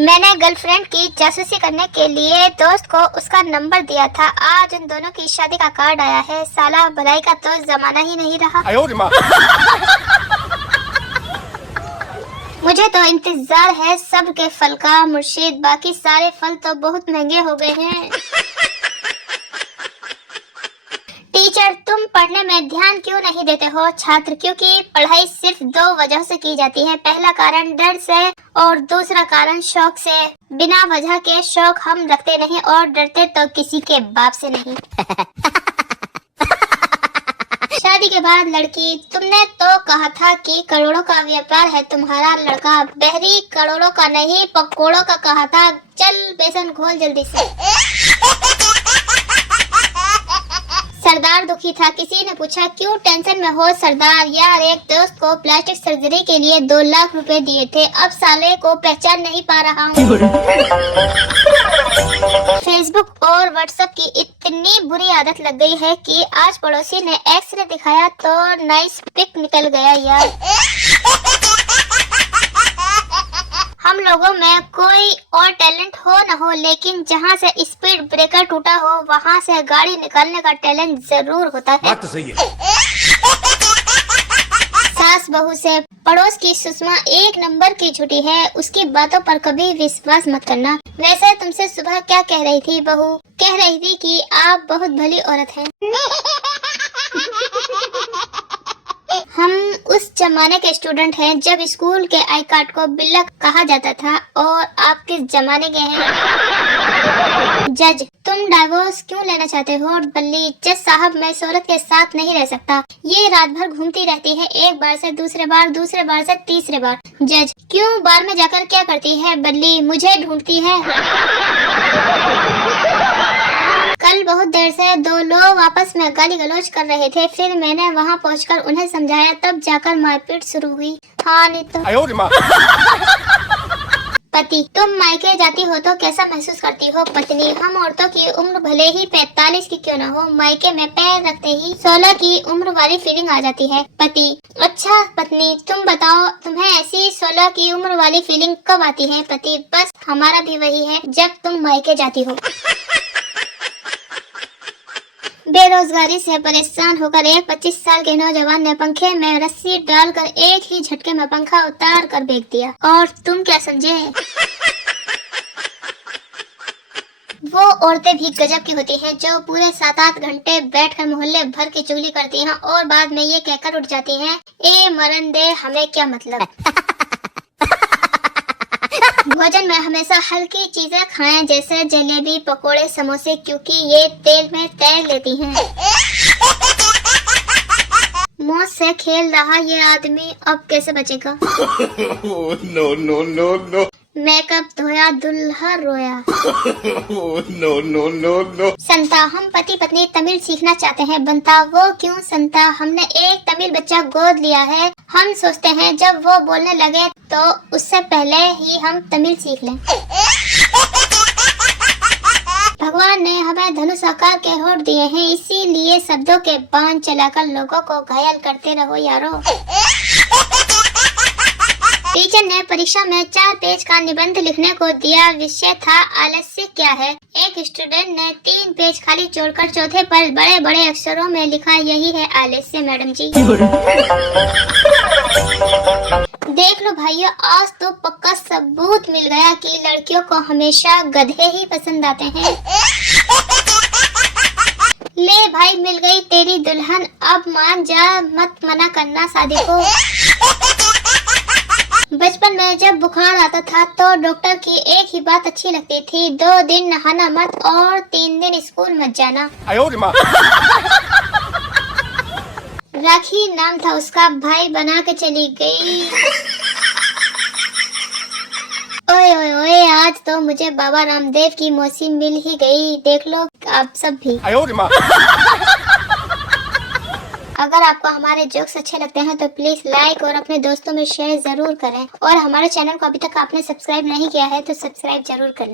मैंने गर्लफ्रेंड की जासूसी करने के लिए दोस्त को उसका नंबर दिया था। आज उन दोनों की शादी का कार्ड आया है। साला भलाई का तो जमाना ही नहीं रहा। मुझे तो इंतजार है सबके फल का मुर्शिद, बाकी सारे फल तो बहुत महंगे हो गए हैं। टीचर, तुम पढ़ने में ध्यान क्यों नहीं देते हो? छात्र, क्योंकि पढ़ाई सिर्फ 2 वजह से की जाती है। पहला कारण डर से और दूसरा कारण शौक से। बिना वजह के शौक हम रखते नहीं और डरते तो किसी के बाप से नहीं। शादी के बाद लड़की, तुमने तो कहा था कि करोड़ों का व्यापार है तुम्हारा लड़का। बहरी करोड़ों का नहीं पकोड़ों का कहा था। चल बेसन घोल जल्दी से। सरदार दुखी था। किसी ने पूछा, क्यों टेंशन में हो सरदार? यार, एक दोस्त को प्लास्टिक सर्जरी के लिए 2 लाख रुपए दिए थे। अब साले को पहचान नहीं पा रहा हूँ। फेसबुक और व्हाट्सएप की इतनी बुरी आदत लग गई है कि आज पड़ोसी ने एक्सरे दिखाया तो नाइस पिक निकल गया यार। हम लोगों में कोई और टैलेंट हो न हो, लेकिन जहाँ से स्पीड ब्रेकर टूटा हो वहाँ से गाड़ी निकालने का टैलेंट जरूर होता है। बात तो सही है। सास बहू से, पड़ोस की सुषमा 1 नंबर की झूठी है, उसकी बातों पर कभी विश्वास मत करना। वैसे तुमसे सुबह क्या कह रही थी बहू? कह रही थी कि आप बहुत भली औरत हैं। हम उस जमाने के स्टूडेंट हैं जब स्कूल के आई कार्ड को बिल्ला कहा जाता था। और आप किस जमाने के हैं? जज, तुम डाइवोर्स क्यों लेना चाहते हो? बल्ली, जज साहब, मैं शोहरत के साथ नहीं रह सकता। ये रात भर घूमती रहती है, एक बार से दूसरे बार, दूसरे बार से तीसरे बार। जज, क्यों? बार में जाकर क्या करती है? बल्ली, मुझे ढूंढती है। कल बहुत देर से 2 लोग आपस में गाली गलौज कर रहे थे। फिर मैंने वहां पहुंचकर उन्हें समझाया, तब जाकर मारपीट शुरू हुई। हाँ नहीं तो। पति, तुम मायके जाती हो तो कैसा महसूस करती हो? पत्नी, हम औरतों की उम्र भले ही 45 की क्यों न हो, मायके में पैर रखते ही 16 की उम्र वाली फीलिंग आ जाती है। पति, अच्छा पत्नी, तुम बताओ, तुम्हें ऐसी 16 की उम्र वाली फीलिंग कब आती है? पति, बस हमारा भी वही है, जब तुम मायके जाती हो। बेरोजगारी से परेशान होकर एक 25 साल के नौजवान ने पंखे में रस्सी डालकर एक ही झटके में पंखा उतार कर फेंक दिया। और तुम क्या समझे? वो औरतें भी गजब की होती हैं जो पूरे 7-8 घंटे बैठकर मोहल्ले भर की चुगली करती हैं और बाद में ये कहकर उठ जाती हैं, ए मरन दे, हमें क्या मतलब। भोजन में हमेशा हल्की चीजें खाएं, जैसे जलेबी, पकोड़े, समोसे, क्योंकि ये तेल में तैर लेती हैं। मौत से खेल रहा ये आदमी अब कैसे बचेगा? No no no no. Makeup धोया, दुल्हा रोया। No no no no. Santa, हम पति पत्नी तमिल सीखना चाहते हैं। बनता, वो क्यों संता? हमने एक तमिल बच्चा गोद लिया है। हम सोचते हैं जब वो बोलने लगे तो उससे पहले ही हम तमिल सीख लें। भगवान ने हमें धनुष आकार के होंठ दिए हैं, इसीलिए शब्दों के बाण चलाकर लोगों को घायल करते रहो यारो। टीचर ने परीक्षा में 4 पेज का निबंध लिखने को दिया। विषय था आलस्य क्या है। एक स्टूडेंट ने 3 पेज खाली छोड़कर चौथे पर बड़े बड़े अक्षरों में लिखा, यही है आलस्य मैडम जी। देख लो भाइयों, आज तो पक्का सबूत मिल गया कि लड़कियों को हमेशा गधे ही पसंद आते हैं। ले भाई, मिल गई तेरी दुल्हन, अब मान जा, मत मना करना शादी को। बचपन में जब बुखार आता था तो डॉक्टर की एक ही बात अच्छी लगती थी, 2 दिन नहाना मत और 3 दिन स्कूल मत जाना। राखी नाम था उसका, भाई बना के चली गई। ओए ओए ओए, आज तो मुझे बाबा रामदेव की मौसी मिल ही गई। देख लो आप सब भी। अगर आपको हमारे जोक्स अच्छे लगते हैं तो प्लीज लाइक और अपने दोस्तों में शेयर जरूर करें। और हमारे चैनल को अभी तक आपने सब्सक्राइब नहीं किया है तो सब्सक्राइब जरूर कर लें।